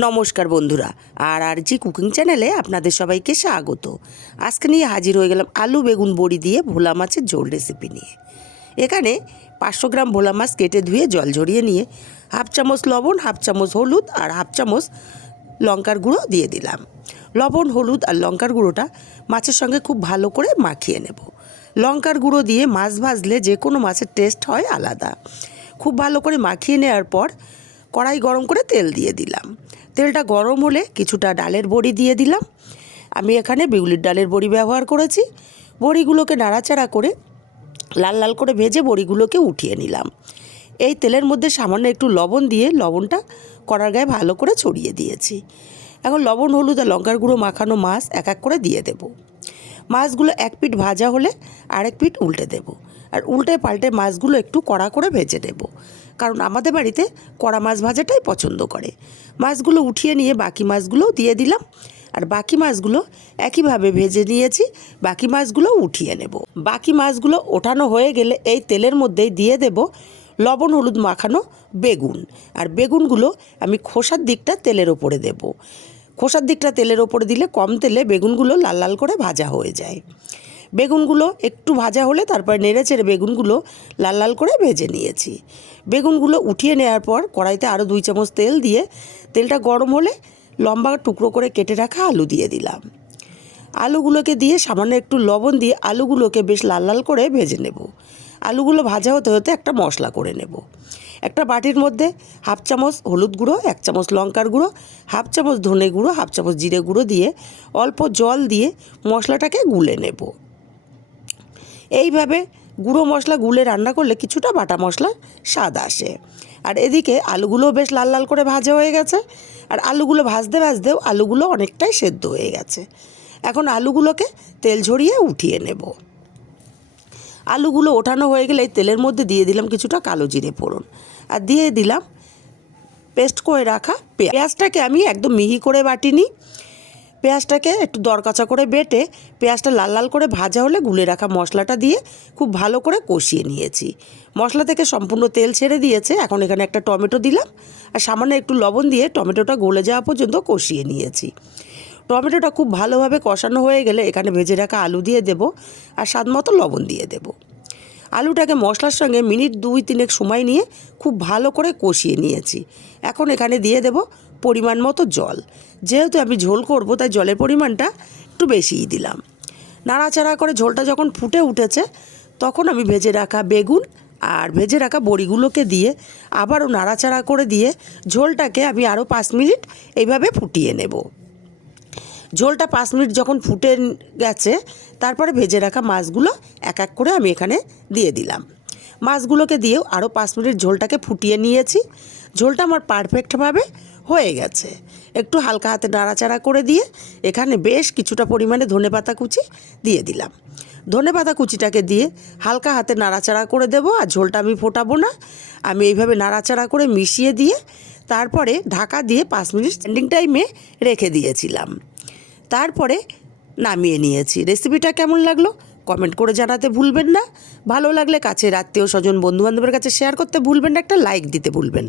নমস্কার বন্ধুরা, আর আর জি কুকিং চ্যানেলে আপনাদের সবাইকে স্বাগত। আজকে নিয়ে হাজির হয়ে গেলাম আলু বেগুন বড়ি দিয়ে ভোলা মাছের ঝোল রেসিপি নিয়ে। এখানে পাঁচশো গ্রাম ভোলা মাছ কেটে ধুয়ে জল ঝরিয়ে নিয়ে হাফ চামচ লবণ, হাফ চামচ হলুদ আর হাফ চামচ লঙ্কার গুঁড়ো দিয়ে দিলাম। লবণ, হলুদ আর লঙ্কার গুঁড়োটা মাছের সঙ্গে খুব ভালো করে মাখিয়ে নেব। লঙ্কার গুঁড়ো দিয়ে মাছ ভাজলে যে কোনো মাছের টেস্ট হয় আলাদা। খুব ভালো করে মাখিয়ে নেওয়ার পর কড়াই গরম করে তেল দিয়ে দিলাম। তেলটা গরম হলে কিছুটা ডালের বড়ি দিয়ে দিলাম। আমি এখানে বিউলির ডালের বড়ি ব্যবহার করেছি। বড়িগুলোকে নাড়াচাড়া করে লাল লাল করে ভেজে বড়িগুলোকে উঠিয়ে নিলাম। এই তেলের মধ্যে সামান্য একটু লবণ দিয়ে লবণটা কড়ার গায়ে ভালো করে ছড়িয়ে দিয়েছি। এখন লবণ, হলুদ আর লঙ্কার গুঁড়ো মাখানো মাছ এক এক করে দিয়ে দেব। মাছগুলো এক পিঠ ভাজা হলে আরেক পিঠ উল্টে দেব। আর উল্টে পাল্টে মাছগুলো একটু কড়া করে ভেজে নেব। কারণ আমাদের বাড়িতে কড়া মাছ ভাজাটাই পছন্দ করে। মাছগুলো উঠিয়ে নিয়ে বাকি মাছগুলোও দিয়ে দিলাম। আর বাকি মাছগুলো একইভাবে ভেজে নিয়েছি। বাকি মাছগুলো উঠিয়ে নেব। বাকি মাছগুলো ওঠানো হয়ে গেলে এই তেলের মধ্যেই দিয়ে দেব লবণ, হলুদ মাখানো বেগুন। আর বেগুনগুলো আমি খোসার দিকটা তেলের ওপরে দেব। খোসার দিকটা তেলের ওপরে দিলে কম তেলে বেগুনগুলো লাল লাল করে ভাজা হয়ে যায়। বেগুনগুলো একটু ভাজা হলে তারপর নেড়ে চেড়ে বেগুনগুলো লাল লাল করে ভেজে নিয়েছি। বেগুনগুলো উঠিয়ে নেওয়ার পর কড়াইতে আরও দুই চামচ তেল দিয়ে তেলটা গরম হলে লম্বা টুকরো করে কেটে রাখা আলু দিয়ে দিলাম। আলুগুলোকে দিয়ে সামান্য একটু লবণ দিয়ে আলুগুলোকে বেশ লাল লাল করে ভেজে নেব। আলুগুলো ভাজা হতে হতে একটা মশলা করে নেব। একটা বাটির মধ্যে হাফ চামচ হলুদ গুঁড়ো, এক চামচ লঙ্কার গুঁড়ো, হাফ চামচ ধনে গুঁড়ো, হাফ চামচ জিরে গুঁড়ো দিয়ে অল্প জল দিয়ে মশলাটাকে গুলে নেব। এইভাবে গুঁড়ো মশলা গুলে রান্না করলে কিছুটা বাটা মশলা স্বাদ আসে। আর এদিকে আলুগুলো বেশ লাল লাল করে ভাজা হয়ে গেছে। আর আলুগুলো ভাজতে ভাজতেও আলুগুলো অনেকটাই সেদ্ধ হয়ে গেছে। এখন আলুগুলোকে তেল ঝরিয়ে উঠিয়ে নেব। আলুগুলো ওঠানো হয়ে গেলে তেলের মধ্যে দিয়ে দিলাম কিছুটা কালো জিরে ফোড়ন। আর দিয়ে দিলাম পেস্ট করে রাখা পেঁয়াজ। পেঁয়াজটাকে আমি একদম মিহি করে বাটিনি। পেঁয়াজটাকে একটু দরকাচা করে বেটে পেঁয়াজটা লাল লাল করে ভাজা হলে গুলে রাখা মশলাটা দিয়ে খুব ভালো করে কষিয়ে নিয়েছি। মশলা থেকে সম্পূর্ণ তেল ছেড়ে দিয়েছে, এখন এখানে একটা টমেটো দিলাম আর সামান্য একটু লবণ দিয়ে টমেটোটা গলে যাওয়া পর্যন্ত কষিয়ে নিয়েছি। টমেটোটা খুব ভালোভাবে কষানো হয়ে গেলে এখানে ভেজে রাখা আলু দিয়ে দেব আর স্বাদ মতো লবণ দিয়ে দেব। আলুটাকে মশলার সঙ্গে মিনিট দুই তিনেক সময় নিয়ে খুব ভালো করে কষিয়ে নিয়েছি। এখন এখানে দিয়ে দেব পরিমাণ মতো জল। যেহেতু আমি ঝোল করব, তাই জলের পরিমাণটা একটু বেশিই দিলাম। নাড়াচাড়া করে ঝোলটা যখন ফুটে উঠেছে, তখন আমি ভেজে রাখা বেগুন আর ভেজে রাখা বড়িগুলোকে দিয়ে আবারও নাড়াচাড়া করে দিয়ে ঝোলটাকে আমি আরও পাঁচ মিনিট এইভাবে ফুটিয়ে নেব। ঝোলটা পাঁচ মিনিট যখন ফুটে গেছে, তারপরে ভেজে রাখা মাছগুলো এক এক করে আমি এখানে দিয়ে দিলাম। মাছগুলোকে দিয়েও আরও পাঁচ মিনিট ঝোলটাকে ফুটিয়ে নিয়েছি। ঝোলটা আমার পারফেক্টভাবে হয়ে গেছে। একটু হালকা হাতে নাড়াচাড়া করে দিয়ে এখানে বেশ কিছুটা পরিমাণে ধনে পাতা কুচি দিয়ে দিলাম। ধনে পাতা কুচিটাকে দিয়ে হালকা হাতে নাড়াচাড়া করে দেবো আর ঝোলটা আমি ফোটাবো না। আমি এইভাবে নাড়াচাড়া করে মিশিয়ে দিয়ে তারপরে ঢাকা দিয়ে পাঁচ মিনিট স্ট্যান্ডিং টাইমে রেখে দিয়েছিলাম। তারপরে নামিয়ে নিয়েছি। রেসিপিটা কেমন লাগল? কমেন্ট করে জানাতে ভুলবেন না। ভালো লাগলে কাছে আত্মীয় স্বজন বন্ধুবান্ধবের কাছে শেয়ার করতে ভুলবেন না, একটা লাইক দিতে ভুলবেন।